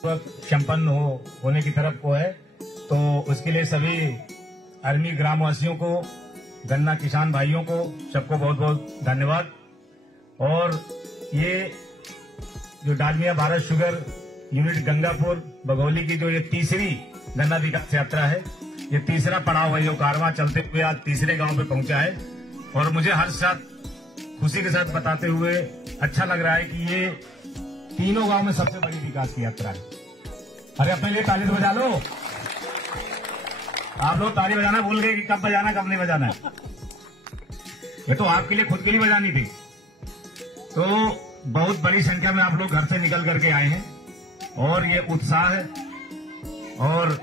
संपन्न होने की तरफ को है। तो उसके लिए सभी आर्मी ग्रामवासियों को, गन्ना किसान भाइयों को, सबको बहुत बहुत धन्यवाद। और ये जो डालमिया भारत शुगर यूनिट गंगापुर बघौली की जो ये तीसरी गन्ना विकास यात्रा है, ये तीसरा पड़ाव है, जो कारवां चलते हुए आज तीसरे गांव पे पहुंचा है। और मुझे हर साथ खुशी के साथ बताते हुए अच्छा लग रहा है कि ये तीनों गांव में सबसे बड़ी विकास की यात्रा है। अरे अपने लिए ताली तो बजा लो। आप लोग ताली बजाना भूल गए कि कब बजाना कब नहीं बजाना है। ये तो आपके लिए खुद के लिए बजानी थी। तो बहुत बड़ी संख्या में आप लोग घर से निकल करके आए हैं और ये उत्साह है और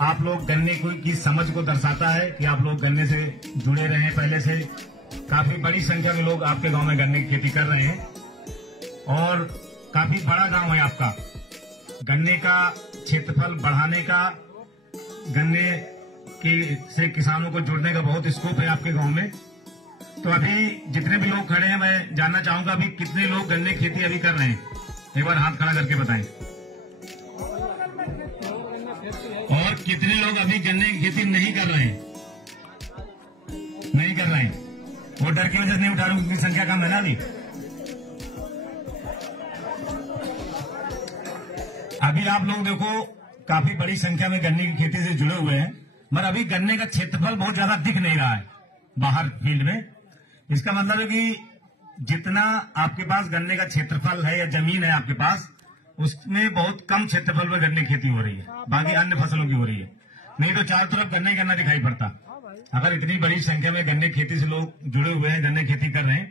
आप लोग गन्ने की समझ को दर्शाता है कि आप लोग गन्ने से जुड़े रहे हैं पहले से। काफी बड़ी संख्या में लोग आपके गांव में गन्ने की खेती कर रहे हैं और काफी बड़ा गांव है आपका। गन्ने का क्षेत्रफल बढ़ाने का, गन्ने से किसानों को जोड़ने का बहुत स्कोप है आपके गांव में। तो अभी जितने भी लोग खड़े हैं, मैं जानना चाहूंगा अभी कितने लोग गन्ने की खेती अभी कर रहे हैं, एक बार हाथ खड़ा करके बताएं। और कितने लोग अभी गन्ने की खेती नहीं कर रहे हैं? नहीं कर रहे हैं। वो डर की वजह से नहीं उठा रहे, उनकी संख्या कम है ना अभी आप लोग देखो काफी बड़ी संख्या में गन्ने की खेती से जुड़े हुए हैं, मगर अभी गन्ने का क्षेत्रफल बहुत ज्यादा दिख नहीं रहा है बाहर फील्ड में। इसका मतलब है कि जितना आपके पास गन्ने का क्षेत्रफल है या जमीन है आपके पास, उसमें बहुत कम क्षेत्रफल में गन्ने की खेती हो रही है, बाकी अन्य फसलों की हो रही है। नहीं तो चारों तरफ गन्ना ही गन्ना दिखाई पड़ता। अगर इतनी बड़ी संख्या में गन्ने की खेती से लोग जुड़े हुए हैं, गन्ने की खेती कर रहे हैं,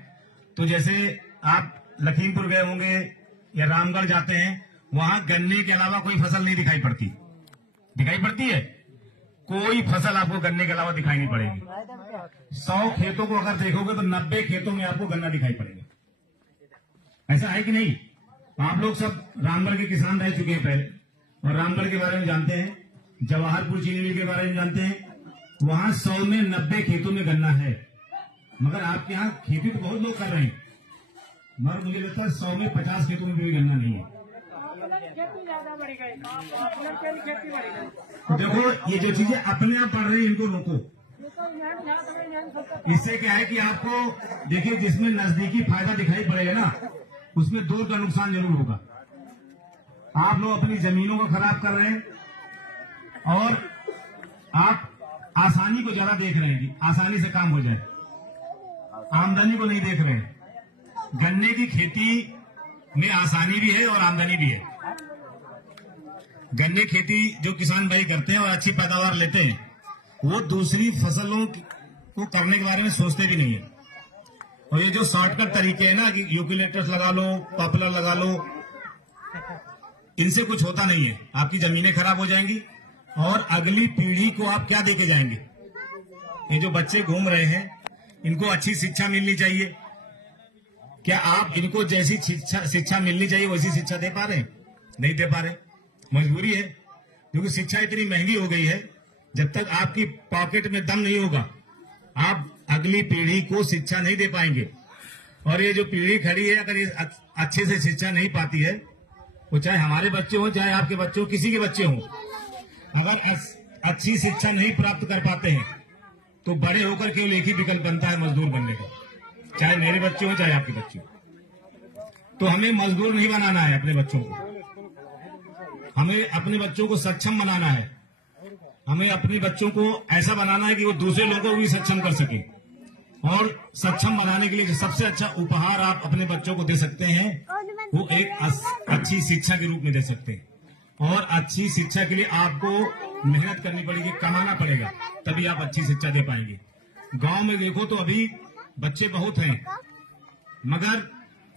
तो जैसे आप लखीमपुर गए होंगे या रामगढ़ जाते हैं, वहां गन्ने के अलावा कोई फसल नहीं दिखाई पड़ती। दिखाई पड़ती है? कोई फसल आपको गन्ने के अलावा दिखाई नहीं पड़ेगी। 100 खेतों को अगर देखोगे तो 90 खेतों में आपको गन्ना दिखाई पड़ेगा। ऐसा है कि नहीं? आप लोग सब रामगढ़ के किसान रह चुके हैं पहले और रामगढ़ के बारे में जानते हैं, जवाहरपुर चीनी मिल के बारे में जानते हैं। वहां 100 में 90 खेतों में गन्ना है, मगर आपके यहाँ खेती तो बहुत लोग कर रहे हैं, मगर मुझे लगता है 100 में 50 खेतों में भी गन्ना नहीं है। तो देखो, ये जो चीजें अपने आप बढ़ रही है, इनको रोको। इससे क्या है कि आपको देखिए, जिसमें नजदीकी फायदा दिखाई पड़ेगा ना, उसमें दूर का नुकसान जरूर होगा। आप लोग अपनी जमीनों को खराब कर रहे हैं और आप आसानी को ज्यादा देख रहे हैं कि आसानी से काम हो जाए, आमदनी को नहीं देख रहे हैं। गन्ने की खेती में आसानी भी है और आमदनी भी है। गन्ने खेती जो किसान भाई करते हैं और अच्छी पैदावार लेते हैं, वो दूसरी फसलों को करने के बारे में सोचते भी नहीं है। और ये जो शॉर्टकट तरीके हैं ना कि यूपिलेटर्स लगा लो, पॉपुलर लगा लो, इनसे कुछ होता नहीं है। आपकी जमीनें खराब हो जाएंगी और अगली पीढ़ी को आप क्या देके जाएंगे? ये जो बच्चे घूम रहे हैं, इनको अच्छी शिक्षा मिलनी चाहिए। क्या आप इनको जैसी शिक्षा मिलनी चाहिए वैसी शिक्षा दे पा रहे हैं? नहीं दे पा रहे। मजबूरी है, क्योंकि शिक्षा इतनी महंगी हो गई है। जब तक आपकी पॉकेट में दम नहीं होगा, आप अगली पीढ़ी को शिक्षा नहीं दे पाएंगे। और ये जो पीढ़ी खड़ी है, अगर ये अच्छे से शिक्षा नहीं पाती है, वो चाहे हमारे बच्चे हों, चाहे आपके बच्चे हों, किसी के बच्चे हों, अगर अच्छी शिक्षा नहीं प्राप्त कर पाते हैं, तो बड़े होकर केवल एक ही विकल्प बनता है, मजदूर बनने का। चाहे मेरे बच्चे हो, चाहे आपके बच्चे हो। तो हमें मजदूर नहीं बनाना है अपने बच्चों को, हमें अपने बच्चों को सक्षम बनाना है। हमें अपने बच्चों को ऐसा बनाना है कि वो दूसरे लोगों को भी सक्षम कर सके। और सक्षम बनाने के लिए सबसे अच्छा उपहार आप अपने बच्चों को दे सकते हैं, वो एक अच्छी शिक्षा के रूप में दे सकते हैं। और अच्छी शिक्षा के लिए आपको मेहनत करनी पड़ेगी, कमाना पड़ेगा, तभी आप अच्छी शिक्षा दे पाएंगे। गांव में देखो तो अभी बच्चे बहुत हैं, मगर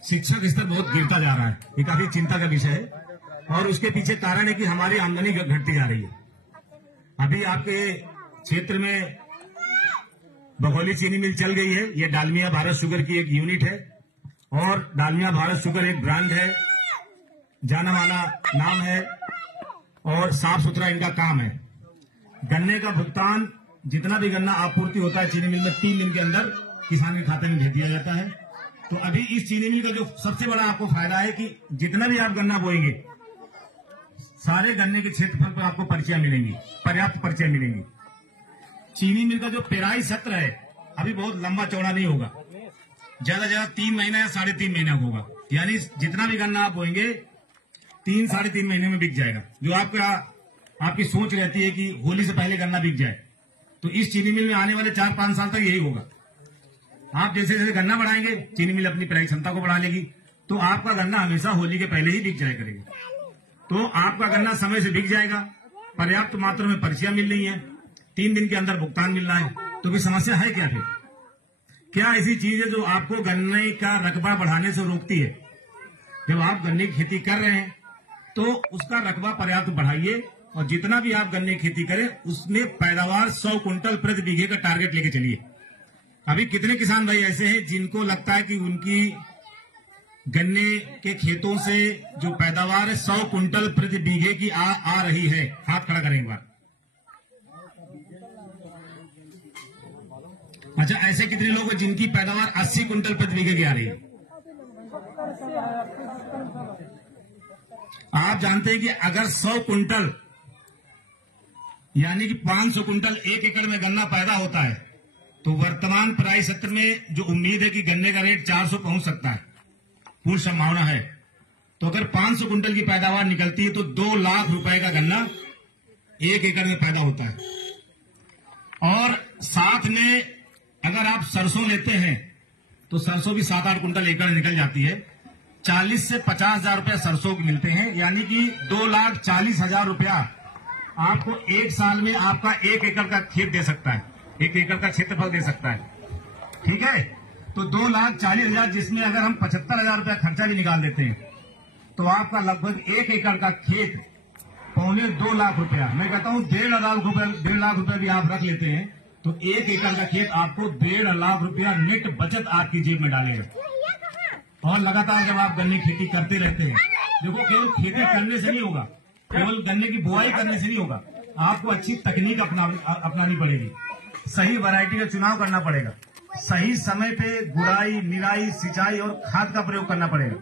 शिक्षा का स्तर बहुत गिरता जा रहा है। ये काफी चिंता का विषय है और उसके पीछे कारण है कि हमारी आमदनी घटती जा रही है। अभी आपके क्षेत्र में बघौली चीनी मिल चल गई है। ये डालमिया भारत शुगर की एक यूनिट है और डालमिया भारत शुगर एक ब्रांड है, जाना माना नाम है और साफ सुथरा इनका काम है। गन्ने का भुगतान, जितना भी गन्ना आपूर्ति होता है चीनी मिल में, 3 दिन के अंदर किसान के खाते में भेज दिया जाता है। तो अभी इस चीनी मिल का जो सबसे बड़ा आपको फायदा है कि जितना भी आप गन्ना बोएंगे, सारे गन्ने के क्षेत्रफल पर आपको पर्चियां मिलेंगी, पर्याप्त पर्चियां मिलेंगी। चीनी मिल का जो पेराई सत्र है अभी बहुत लंबा चौड़ा नहीं होगा, ज्यादा ज्यादा 3 महीना या 3.5 महीना होगा, यानी जितना भी गन्ना आप बोएंगे 3-3.5 महीने में बिक जाएगा। जो आपकी सोच रहती है कि होली से पहले गन्ना बिक जाए, तो इस चीनी मिल में आने वाले 4-5 साल तक यही होगा। आप जैसे जैसे गन्ना बढ़ाएंगे चीनी मिल अपनी पेराई क्षमता को बढ़ा लेगी, तो आपका गन्ना हमेशा होली के पहले ही बिक जाया करेगी। तो आपका गन्ना समय से बिक जाएगा, पर्याप्त मात्रा में पर्चियां मिल रही है, 3 दिन के अंदर भुगतान मिल रहा है, तो कोई समस्या है क्या? फिर क्या ऐसी चीज है जो आपको गन्ने का रकबा बढ़ाने से रोकती है? जब आप गन्ने की खेती कर रहे हैं तो उसका रकबा पर्याप्त बढ़ाइए, और जितना भी आप गन्ने की खेती करें उसमें पैदावार 100 कुंटल प्रति बीघे का टारगेट लेके चलिए। अभी कितने किसान भाई ऐसे हैं जिनको लगता है कि उनकी गन्ने के खेतों से जो पैदावार है 100 कुंटल प्रति बीघे की आ रही है? हाथ खड़ा करें एक बार। अच्छा, ऐसे कितने लोग हैं जिनकी पैदावार 80 कुंटल प्रति बीघे की आ रही है? आप जानते हैं कि अगर 100 कुंटल यानी कि 500 कुंटल 1 एकड़ में गन्ना पैदा होता है, तो वर्तमान पेराई सत्र में जो उम्मीद है कि गन्ने का रेट 400 पहुंच सकता है, पूर्ण संभावना है। तो अगर 500 कुंटल की पैदावार निकलती है तो 2 लाख रुपए का गन्ना 1 एकड़ में पैदा होता है। और साथ में अगर आप सरसों लेते हैं तो सरसों भी 7-8 कुंटल एकड़ निकल जाती है। 40 से 50,000 रुपया सरसों के मिलते हैं, यानी कि 2,40,000 रुपया आपको 1 साल में आपका 1 एकड़ का खेत दे सकता है, 1 एकड़ का क्षेत्रफल दे सकता है। ठीक है, तो 2,40,000 जिसमें अगर हम 75,000 रुपया खर्चा भी निकाल देते हैं तो आपका लगभग 1 एकड़ का खेत 2.25 लाख रुपया, मैं कहता हूं 1.5 लाख रुपया भी आप रख लेते हैं तो 1 एकड़ का खेत आपको 1.5 लाख रुपया नेट बचत आपकी जेब में डालेगा। और लगातार जब आप गन्ने की खेती करते रहते हैं, देखो केवल खेती करने से नहीं होगा, केवल गन्ने की बुआई करने से नहीं होगा, आपको अच्छी तकनीक अपनानी पड़ेगी, सही वैरायटी का चुनाव करना पड़ेगा, सही समय पे गुड़ाई, निराई, सिंचाई और खाद का प्रयोग करना पड़ेगा,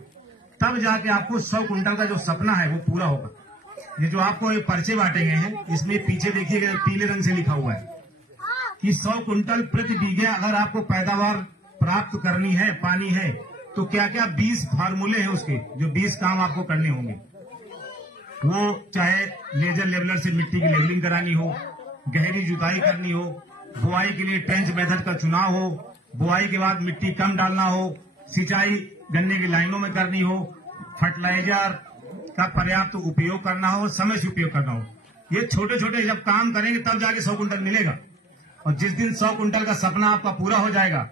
तब जाके आपको 100 कुंटल का जो सपना है वो पूरा होगा। ये जो आपको ये पर्चे बांटे गए हैं, इसमें पीछे देखिएगा पीले रंग से लिखा हुआ है कि 100 कुंटल प्रति बीघे अगर आपको पैदावार प्राप्त करनी है, पानी है, तो क्या क्या 20 फार्मूले हैं उसके, जो 20 काम आपको करने होंगे। वो चाहे लेजर लेवलर से मिट्टी की लेवलिंग करानी हो, गहरी जुताई करनी हो, बुआई के लिए ट्रेंच मेथड का चुनाव हो, बुआई के बाद मिट्टी कम डालना हो, सिंचाई गन्ने की लाइनों में करनी हो, फर्टिलाइजर का पर्याप्त उपयोग करना हो, समय से उपयोग करना हो। ये छोटे छोटे जब काम करेंगे तब जाके 100 कुंटल मिलेगा। और जिस दिन 100 कुंटल का सपना आपका पूरा हो जाएगा,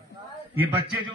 ये बच्चे जो